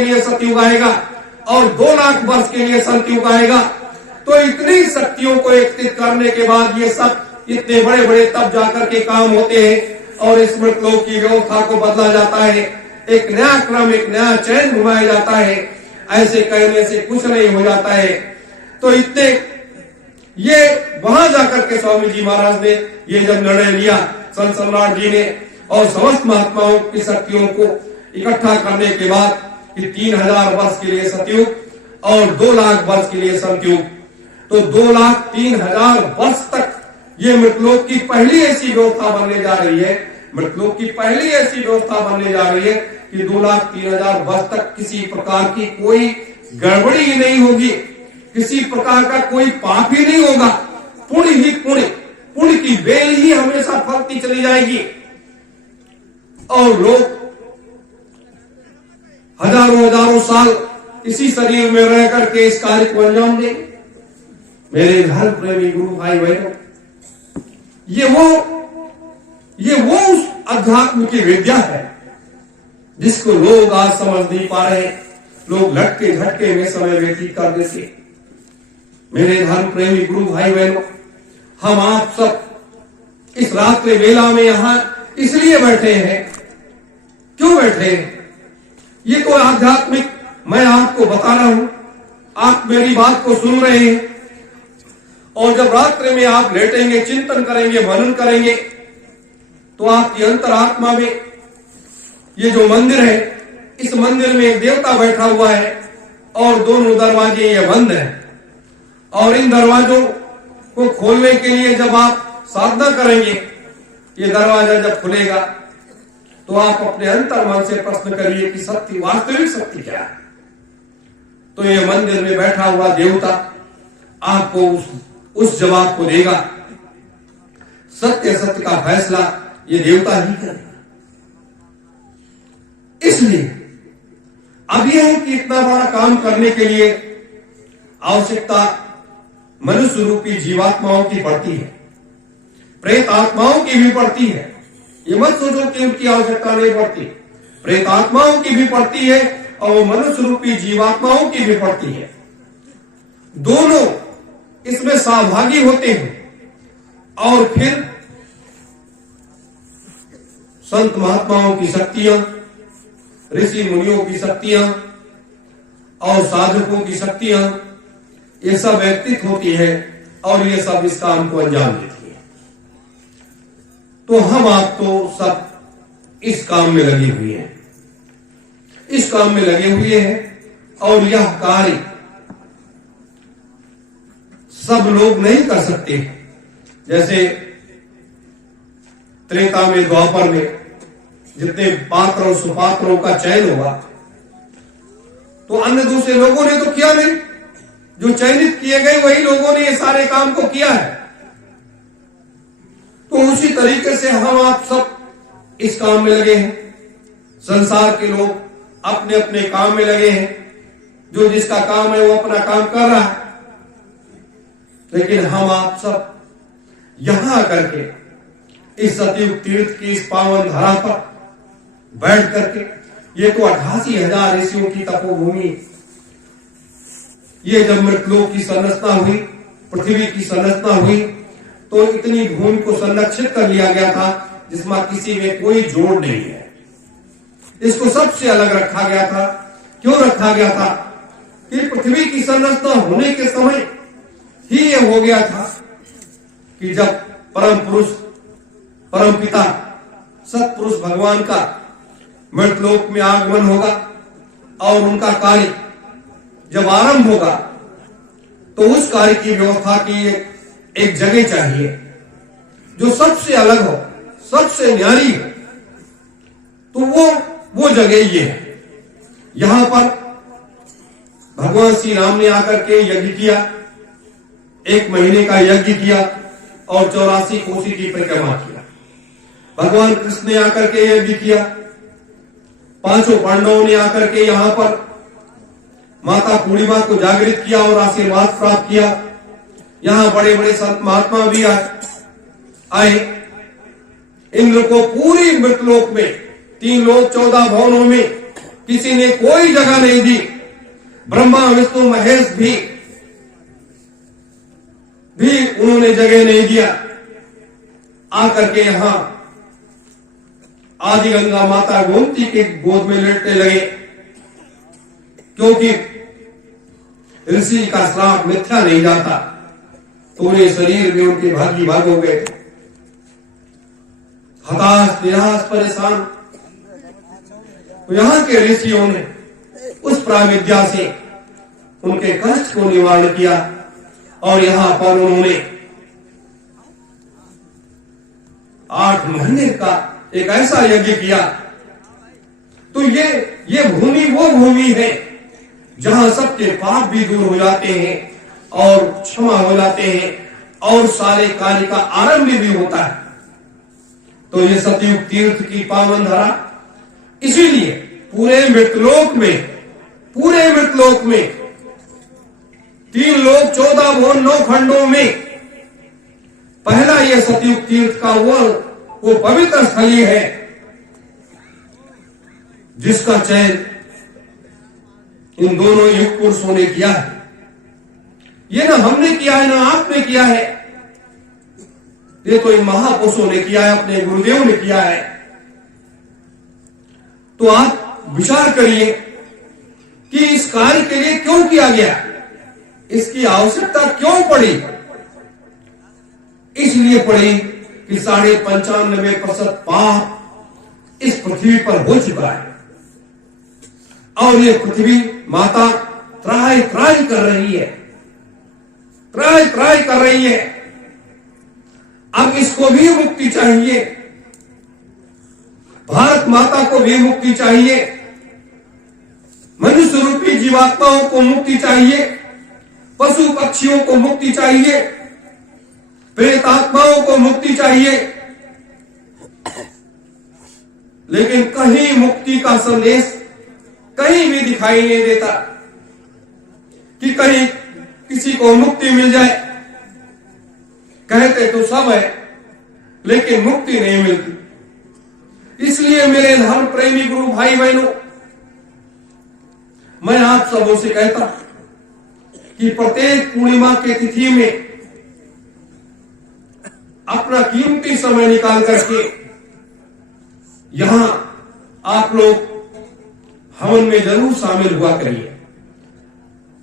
के लिए सतयुग आएगा और 2 लाख वर्ष के लिए सतयुग आएगा। तो इतनी शक्तियों को एकत्रित करने के बाद ये सब इतने बड़े बड़े तब जाकर के काम होते हैं और इस मृतलोक की व्यवस्था को बदला जाता है, एक नया क्रम, एक नया चयन घुमाया जाता है। ऐसे कहने से कुछ नहीं हो जाता है। तो इतने ये वहां जाकर के स्वामी जी महाराज ने ये जब निर्णय लिया, संत सम्राट जी ने, और समस्त महात्माओं की शक्तियों को इकट्ठा करने के बाद कि 3000 वर्ष के लिए सतयुग और 2 लाख वर्ष के लिए सतयुग, तो 2,03,000 वर्ष तक ये मृतलोक की पहली ऐसी व्यवस्था बनने जा रही है। मृतलोक की पहली ऐसी व्यवस्था बनने जा रही है कि 2,03,000 वर्ष तक किसी प्रकार की कोई गड़बड़ी ही नहीं होगी, किसी प्रकार का कोई पाप ही नहीं होगा, पुण्य ही पुण्य, पुण्य की बेल ही हमेशा फलती चली जाएगी और लोग हजारों हजारों साल इसी शरीर में रह करके इस कार्य को अंजाम देंगे। मेरे धर्म प्रेमी गुरु भाई बहनों, ये वो उस अध्यात्म की विद्या है जिसको लोग आज समझ नहीं पा रहे। लोग लटके झटके में समय व्यतीत कर देते। मेरे धर्म प्रेमी गुरु भाई बहनों, हम आप सब इस रात्रि वेला में यहां इसलिए बैठे हैं। क्यों बैठे हैं? ये कोई आध्यात्मिक मैं आपको बता रहा हूं, आप मेरी बात को सुन रहे हैं और जब रात्रि में आप लेटेंगे, चिंतन करेंगे, मनन करेंगे, तो आपकी अंतरात्मा में ये जो मंदिर है, इस मंदिर में एक देवता बैठा हुआ है और दोनों दरवाजे ये बंद हैं और इन दरवाजों को खोलने के लिए जब आप साधना करेंगे, ये दरवाजा जब खुलेगा तो आप अपने अंतर मन से प्रश्न करिए कि सत्य, वास्तविक सत्य क्या है। तो ये मंदिर में बैठा हुआ देवता आपको उस जवाब को देगा। सत्य सत्य का फैसला ये देवता ही करेगा। इसलिए अब यह है कि इतना बड़ा काम करने के लिए आवश्यकता मनुष्य रूपी जीवात्माओं की पड़ती है, प्रेत आत्माओं की भी पड़ती है। ये मत सोचो कि उनकी आवश्यकता नहीं पड़ती, प्रेत आत्माओं की भी पड़ती है और वो मनुष्य रूपी जीवात्माओं की भी पड़ती है। दोनों इसमें सहभागी होते हैं और फिर संत महात्माओं की शक्तियां, ऋषि मुनियों की शक्तियां और साधकों की शक्तियां, ये सब एकत्रित होती है और ये सब इस काम को अंजाम देती है। तो हम आप तो सब इस काम में लगे हुए हैं, इस काम में लगे हुए हैं और यह कार्य सब लोग नहीं कर सकते। जैसे त्रेता में, द्वापर में जितने पात्र और सुपात्रों का चयन हुआ, तो अन्य दूसरे लोगों ने तो किया नहीं, जो चयनित किए गए वही लोगों ने ये सारे काम को किया है। तो उसी तरीके से हम आप सब इस काम में लगे हैं। संसार के लोग अपने अपने काम में लगे हैं, जो जिसका काम है वो अपना काम कर रहा है, लेकिन हम आप सब यहां आकर के इस सतयुग तीर्थ की इस पावन धरा पर बैठ करके, ये तो 88,000 ऋषियों की तपोभूमि, ये जब मृतलोक की संरचना हुई, पृथ्वी की संरचना हुई, तो इतनी भूमि को संरक्षित कर लिया गया था जिसमें किसी में कोई जोड़ नहीं है। इसको सबसे अलग रखा गया था। क्यों रखा गया था? कि पृथ्वी की संरचना होने के समय ही ये हो गया था कि जब परम पुरुष, परम पिता, सतपुरुष भगवान का मृतलोक में आगमन होगा और उनका कार्य जब आरंभ होगा, तो उस कार्य की व्यवस्था की एक जगह चाहिए जो सबसे अलग हो, सबसे न्यारी हो। तो वो जगह ये है। यहां पर भगवान श्री राम ने आकर के यज्ञ किया, 1 महीने का यज्ञ किया और 84 कोसी की परिक्रमा किया। भगवान कृष्ण ने आकर के यज्ञ किया, 5 पांडवों ने आकर के यहां पर माता पूर्णिमा को जागृत किया और आशीर्वाद प्राप्त किया। यहां बड़े बड़े संत महात्मा भी आए। इंद्र को पूरी मृतलोक में 3 लोक 14 भवनों में किसी ने कोई जगह नहीं दी। ब्रह्मा विष्णु महेश भी उन्होंने जगह नहीं दिया। आकर के यहां आदि गंगा माता गोमती के गोद में लेटने लगे, क्योंकि ऋषि का श्राप मिथ्या नहीं जाता। तो उन्हें शरीर में उनके भागी भाग हो गए, हताश निराश परेशान। तो यहां के ऋषियों ने उस प्राविद्या से उनके कष्ट को निवारण किया और यहां पर उन्होंने 8 महीने का एक ऐसा यज्ञ किया। तो ये भूमि वो भूमि है जहां सबके पाप भी दूर हो जाते हैं और क्षमा हो जाते हैं और सारे कार्य का आरंभ भी होता है। तो ये सतयुग तीर्थ की पावन धरा, इसीलिए पूरे मृतलोक में 3 लोक 14 भुवन 9 खंडों में पहला ये सतयुग तीर्थ का वो पवित्र स्थली है जिसका चयन इन दोनों युग पुरुषों ने किया है। ये ना हमने किया है ना आपने किया है, ये तो इन महापुरुषों ने किया है, अपने गुरुदेव ने किया है। तो आप विचार करिए कि इस कार्य के लिए क्यों किया गया, इसकी आवश्यकता क्यों पड़ी। इसलिए पड़ी कि 95% पाप इस पृथ्वी पर हो चुका है और ये पृथ्वी माता त्राहि कर रही है, त्राहि कर रही है। अब इसको भी मुक्ति चाहिए, भारत माता को भी मुक्ति चाहिए, मनुष्य रूपी जीवात्माओं को मुक्ति चाहिए, पशु पक्षियों को मुक्ति चाहिए, प्रेत आत्माओं को मुक्ति चाहिए। लेकिन कहीं मुक्ति का संदेश कहीं भी दिखाई नहीं देता कि कहीं किसी को मुक्ति मिल जाए। कहते तो सब है लेकिन मुक्ति नहीं मिलती। इसलिए मेरे धर्म प्रेमी गुरु भाई बहनों, मैं आप सबों से कहता कि प्रत्येक पूर्णिमा की तिथि में अपना कीमती समय निकाल करके यहां आप लोग हवन में जरूर शामिल हुआ करिए।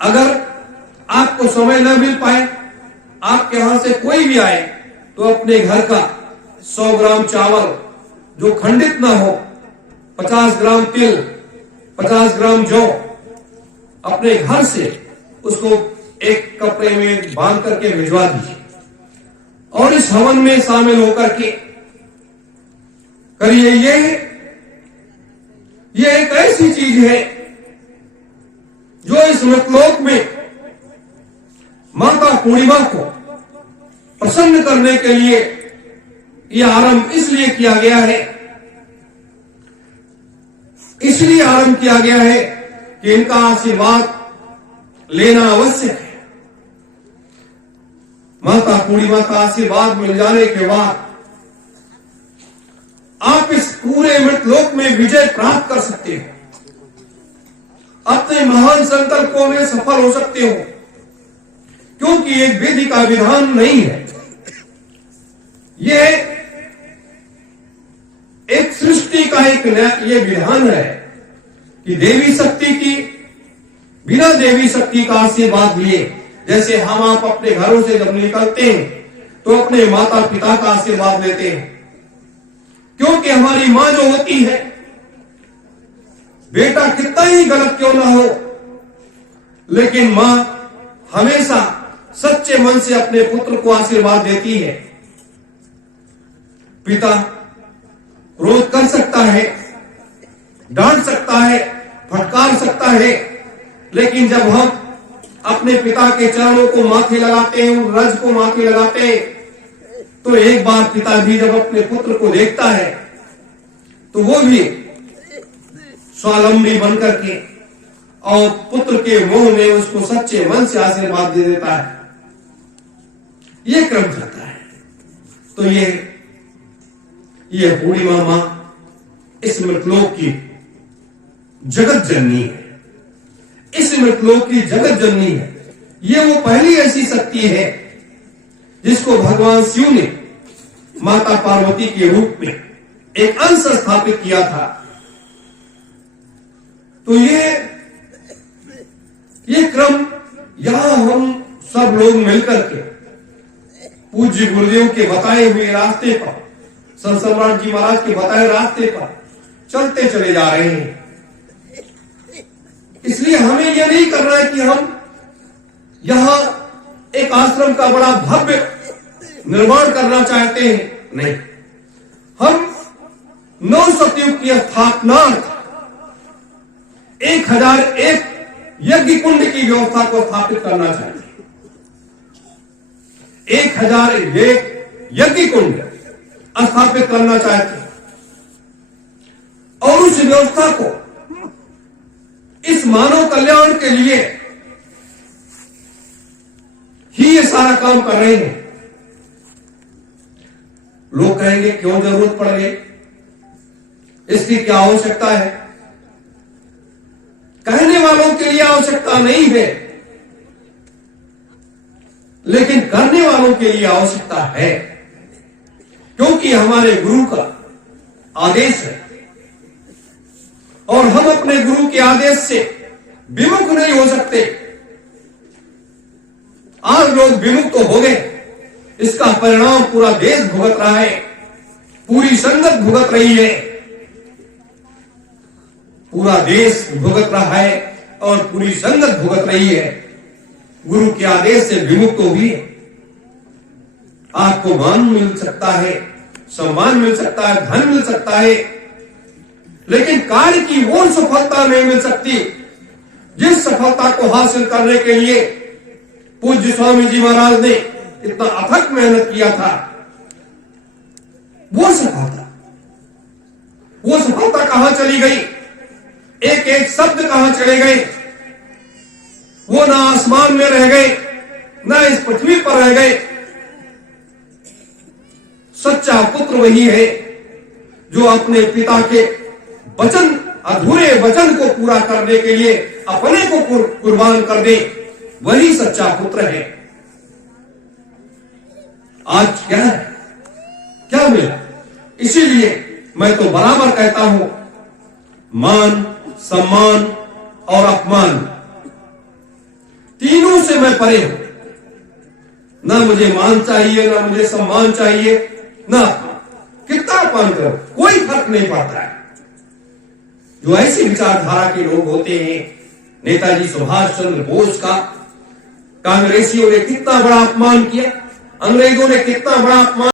अगर आपको समय न मिल पाए, आपके यहां से कोई भी आए, तो अपने घर का 100 ग्राम चावल जो खंडित ना हो, 50 ग्राम तिल, 50 ग्राम जौ, अपने घर से उसको एक कपड़े में बांध करके भिजवा दीजिए और इस हवन में शामिल होकर के करिए। ये एक ऐसी चीज है जो इस मृतलोक में माता पूर्णिमा को प्रसन्न करने के लिए यह आरंभ इसलिए किया गया है, इसलिए आरंभ किया गया है कि इनका आशीर्वाद लेना आवश्यक है। माता पूर्णिमा का आशीर्वाद मिल जाने के बाद आप इस पूरे मृतलोक में विजय प्राप्त कर सकते हो, अपने महान संकल्पों में सफल हो सकते हो, क्योंकि एक विधि का विधान नहीं है, यह एक सृष्टि का एक ये विधान है कि देवी शक्ति की, बिना देवी शक्ति का आशीर्वाद लिए, जैसे हम आप अपने घरों से जब निकलते हैं तो अपने माता पिता का आशीर्वाद लेते हैं, क्योंकि हमारी मां जो होती है, बेटा कितना ही गलत क्यों ना हो, लेकिन मां हमेशा सच्चे मन से अपने पुत्र को आशीर्वाद देती है। पिता क्रोध कर सकता है, डांट सकता है, फटकार सकता है, लेकिन जब हम अपने पिता के चरणों को माथे लगाते हैं, उन रज को माथे लगाते हैं, तो एक बार पिता भी जब अपने पुत्र को देखता है तो वो भी स्वावलंबी बनकर के और पुत्र के मुंह में उसको सच्चे मन से आशीर्वाद दे देता है। ये क्रम चलता है। तो ये पूर्णिमा मां इस मृतलोक की जगत जननी है, इस मृतलोक की जगत जननी है। ये वो पहली ऐसी शक्ति है जिसको भगवान शिव ने माता पार्वती के रूप में एक अंश स्थापित किया था। तो ये क्रम यहां हम सब लोग मिलकर के पूज्य गुरुदेव के बताए हुए रास्ते पर, संत सम्राट जी महाराज के बताए रास्ते पर चलते चले जा रहे हैं। इसलिए हमें यह नहीं करना है कि हम यहां एक आश्रम का बड़ा भव्य निर्माण करना चाहते हैं, नहीं। हम 9 सतयुग की स्थापना 1001 यज्ञ कुंड की व्यवस्था को स्थापित करना चाहते हैं। 1001 यज्ञ कुंड स्थापित करना चाहते हैं और उस व्यवस्था को इस मानव कल्याण के लिए ही ये सारा काम कर रहे हैं। लोग कहेंगे क्यों जरूरत पड़ गई, इसकी क्या आवश्यकता है? कहने वालों के लिए आवश्यकता नहीं है, लेकिन करने वालों के लिए आवश्यकता है, क्योंकि हमारे गुरु का आदेश है और हम अपने गुरु के आदेश से विमुख नहीं हो सकते। आज लोग विमुख तो हो गए, इसका परिणाम पूरा देश भुगत रहा है, पूरी संगत भुगत रही है, पूरा देश भुगत रहा है और पूरी संगत भुगत रही है। गुरु के आदेश से विमुख तो हुई। आपको मान मिल सकता है, सम्मान मिल सकता है, धन मिल सकता है, लेकिन कार्य की वो सफलता नहीं मिल सकती जिस सफलता को हासिल करने के लिए पूज्य स्वामी जी महाराज ने इतना अथक मेहनत किया था। वो सफलता कहां चली गई? एक एक शब्द कहां चले गए? वो ना आसमान में रह गए, ना इस पृथ्वी पर रह गए। सच्चा पुत्र वही है जो अपने पिता के वचन, अधूरे वचन को पूरा करने के लिए अपने को कुर्बान कर दे, वही सच्चा पुत्र है। आज क्या है, क्या मिला? इसीलिए मैं तो बराबर कहता हूं, मान, सम्मान और अपमान तीनों से मैं परे हूं। ना मुझे मान चाहिए, ना मुझे सम्मान चाहिए, ना कितना अपमान करो, कोई फर्क नहीं पड़ता है। जो ऐसी विचारधारा के लोग होते हैं, नेताजी सुभाष चंद्र बोस का कांग्रेसियों ने कितना बड़ा अपमान किया, अंग्रेजों ने कितना बड़ा अपमान